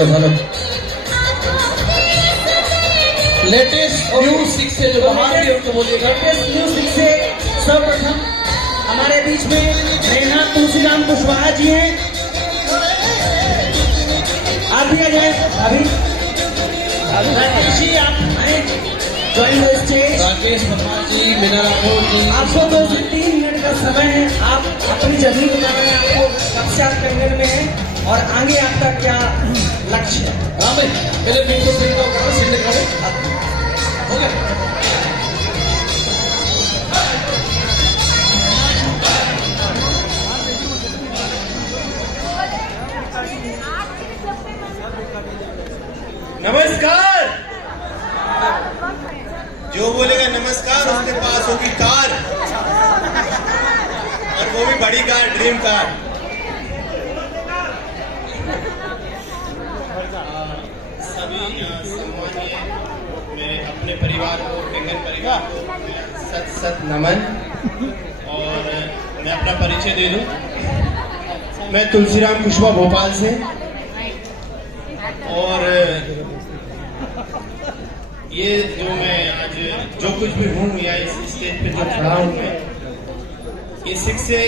Hello hello. Latest music से जो बाहर भी उनको बोलिएगा। लेटेस्ट म्यूजिक से सर्वप्रथम हमारे बीच में नेहा तुलसीराम कुशवाहा जी हैं। आप भी आ जाए अभी। राकेश जी आप आए, join the stage. Rakesh Verma ji, Meena Rathore ji. आपको 2 से 3 मिनट का समय है। आप अपनी जर्नी बता रहे हैं, आपको कब से आप कंगन में हैं और आगे आपका क्या लक्ष्य है? हाँ भाई, पहले प्रिंट आउट करो, सिग्नेचर करो, हो गया। नमस्कार। जो बोलेगा नमस्कार उसके पास होगी कार, और वो भी बड़ी कार, ड्रीम कार। सभी सम्मानीय मेरे अपने परिवार को, कंगन परिवार को सत सत नमन। और मैं अपना परिचय दे दूं, मैं तुलसीराम कुशवाहा भोपाल से, और ये जो मैं आज जो कुछ भी हूँ या इस स्टेज पे जो खड़ा हूँ मैं, ये शिक्षे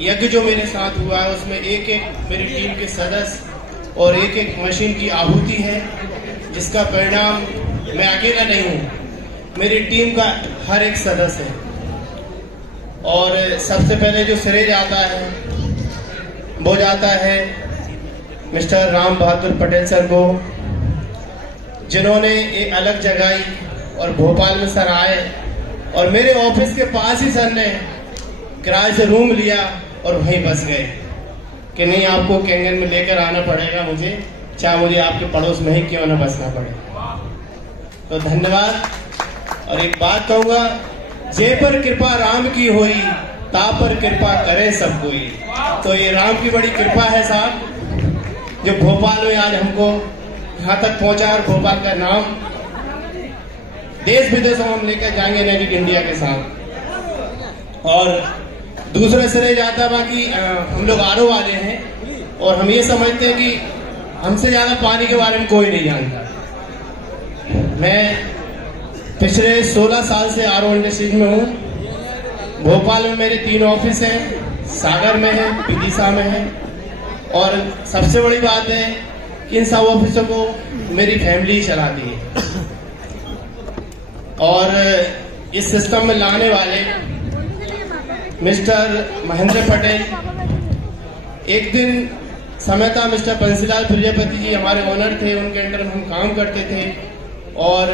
यज्ञ जो मेरे साथ हुआ है उसमें एक एक मेरी टीम के सदस्य और एक एक मशीन की आहुति है, जिसका परिणाम मैं अकेला नहीं हूँ, मेरी टीम का हर एक सदस्य है। और सबसे पहले जो श्रेय जाता है वो जाता है मिस्टर राम बहादुर पटेल सर को, जिन्होंने एक अलग जगाई और भोपाल में सर आए और मेरे ऑफिस के पास ही सर ने किराए से रूम लिया और वहीं बस गए कि नहीं आपको कैंगन में लेकर आना पड़ेगा मुझे, चाहे मुझे आपके पड़ोस में ही क्यों ना बसना पड़े। तो धन्यवाद। और एक बात कहूँगा, जे पर कृपा राम की होई ता पर कृपा करे सब कोई। तो ये राम की बड़ी कृपा है साहब, जो भोपाल में आज हमको यहाँ तक पहुँचा, और भोपाल का नाम देश विदेशों में हम लेकर जाएंगे नेट इंडिया के साथ। और दूसरे सिरे जाता बाकी हम लोग आरओ वाले हैं और हम ये समझते हैं कि हमसे ज़्यादा पानी के बारे में कोई नहीं जानता। मैं पिछले 16 साल से आरओ इंडस्ट्रीज में हूँ। भोपाल में मेरे 3 ऑफिस हैं, सागर में है, विदिशा में है, और सबसे बड़ी बात है कि इन सब ऑफिसों को मेरी फैमिली चलाती है। और इस सिस्टम में लाने वाले मिस्टर महेंद्र पटेल, एक दिन समय था मिस्टर बंसीलाल प्रजापति जी हमारे ओनर थे, उनके अंडर में हम काम करते थे, और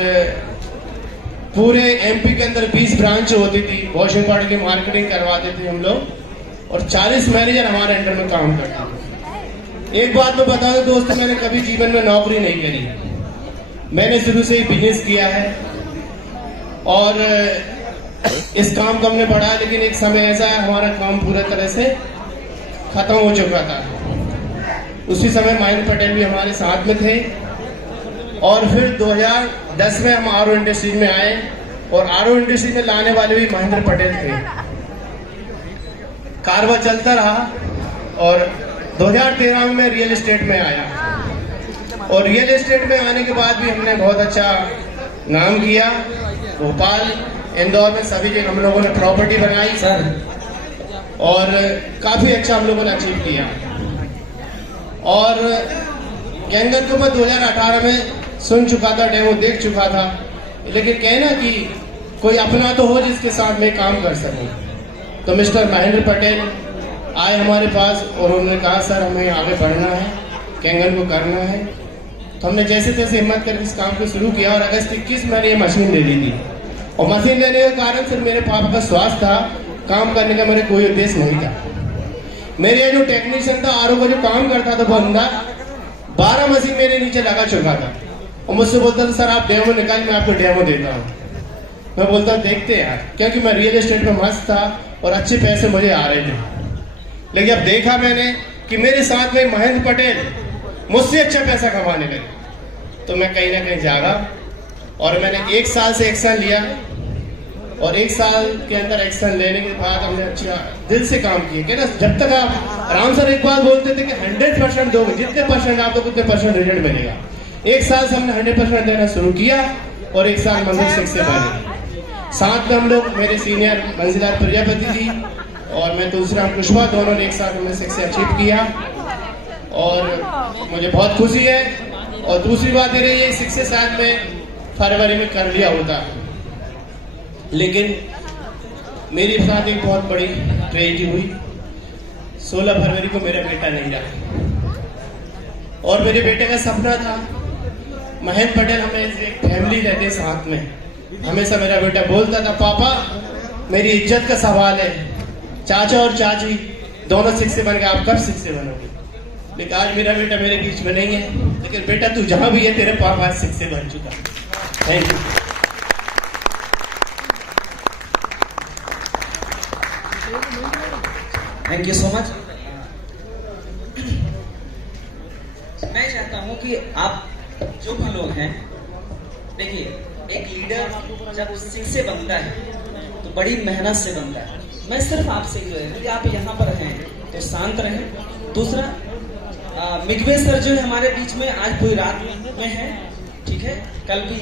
पूरे एमपी के अंदर 20 ब्रांच होती थी, वॉशिंग पाउडर की मार्केटिंग करवाते थे हम लोग, और 40 मैनेजर हमारे अंडर में काम करते थे। एक बात मैं बता दूं दोस्तों, मैंने कभी जीवन में नौकरी नहीं करी, मैंने शुरू से ही बिजनेस किया है और इस काम को हमने बढ़ाया। लेकिन एक समय ऐसा है हमारा काम पूरी तरह से खत्म हो चुका था। उसी समय महेंद्र पटेल भी हमारे साथ में थे, और फिर 2010 में हम आरओ इंडस्ट्रीज में आए, और आरओ इंडस्ट्रीज में लाने वाले भी महेंद्र पटेल थे। कारवा चलता रहा, और 2013 में मैं रियल एस्टेट में आया, और रियल एस्टेट में आने के बाद भी हमने बहुत अच्छा नाम किया। भोपाल, इंदौर में सभी जगह हम लोगों ने प्रॉपर्टी बनाई सर, और काफ़ी अच्छा हम लोगों ने अचीव किया। और कैंगन को मैं 2018 में सुन चुका था, डेमो देख चुका था, लेकिन कहना कि कोई अपना तो हो जिसके साथ मैं काम कर सकूं। तो मिस्टर महेंद्र पटेल आए हमारे पास और उन्होंने कहा सर हमें आगे बढ़ना है, कैंगन को करना है। तो हमने जैसे तैसे हिम्मत करके इस काम को शुरू किया, और अगस्त 21 मैंने ये मशीन ले ली थी। और मशीन लेने के कारण सिर्फ मेरे पापा का स्वास्थ्य था, काम करने का मेरे कोई उद्देश्य नहीं था। मेरे जो टेक्नीशियन था आरओ का जो काम करता था, वो बंदा 12 मशीन मेरे नीचे लगा चुका था, और मुझसे बोलता था सर आप डेमो निकाल, मैं आपको डेमो देता हूँ। मैं बोलता देखते यार, क्योंकि मैं रियल एस्टेट में मस्त था और अच्छे पैसे मुझे आ रहे थे। लेकिन अब देखा मैंने कि मेरे साथ में महेंद्र पटेल मुझसे अच्छा पैसा कमाने लगे, तो मैं कहीं ना कहीं जागा, और मैंने 1 साल से एक्शन लिया, और 1 साल के अंदर एक्शन लेने के बाद हमने अच्छा दिल से काम किए कि ना, जब तक आप राम सर एक बात बोलते थे कि 100% दोगे, जितने परसेंट आप दोगे उतने परसेंट रिजल्ट मिलेगा। 1 साल से हमने 100% देना शुरू किया और 1 साल मंजिल सक्सेस बने। साथ में हम लोग, मेरे सीनियर मंजिलार प्रजापति जी और मैं दूसरा पुष्पा, दोनों ने एक साथ हमने सक्सेस अचीव किया और मुझे बहुत खुशी है। और दूसरी बात ये रही है, सक्सेस शायद मैं फरवरी में कर लिया होता, लेकिन मेरे साथ एक बहुत बड़ी ट्रेजेडी हुई। 16 फरवरी को मेरा बेटा नहीं रहा और मेरे बेटे का सपना था। महेंद्र पटेल, हमें एक फैमिली रहते साथ में, हमेशा मेरा बेटा बोलता था, पापा मेरी इज्जत का सवाल है, चाचा और चाची दोनों शिक्षक बन गए, आप कब शिक्षक बनोगे? लेकिन आज मेरा बेटा मेरे बीच में नहीं है, लेकिन बेटा तू जहां भी है, तेरे पापा आज शिक्षक बन चुका। Thank you. Thank you so much. मैं चाहता हूं कि आप जो भी लोग हैं, देखिए एक लीडर जब शिक्षक बनता है तो बड़ी मेहनत से बनता है। मैं सिर्फ आपसे जो है, यदि आप यहाँ पर हैं तो शांत रहें। दूसरा, मिगवे सर जो है हमारे बीच में आज पूरी रात में है, ठीक है, कल भी